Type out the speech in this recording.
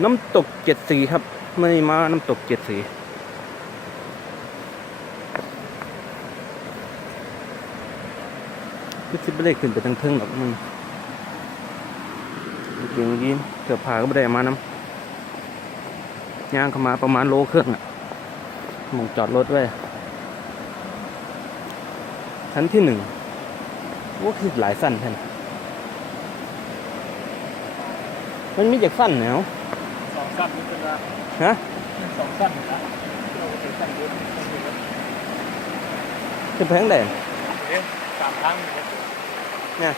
น้ำตกเจ็ดสีครับไม่มาน้ำตกเจ็ดสีก็จะไม่ได้ขึ้นไปทางเทิงหรอกมันจริงๆยิ่งเสือผาก็ไม่ได้มาน้ำย่างเข้ามาประมาณโลครึ่งอ่ะมองจอดรถไว้ชั้นที่หนึ่งว่าคือหลายสั้นแท่นมันมีจากสั้นแนวสองสั้นนี่เป็นว่าฮะสองสั้นนะเราเป็นสั้นเดียวจะแพงแดงสามครั้งเนี่ย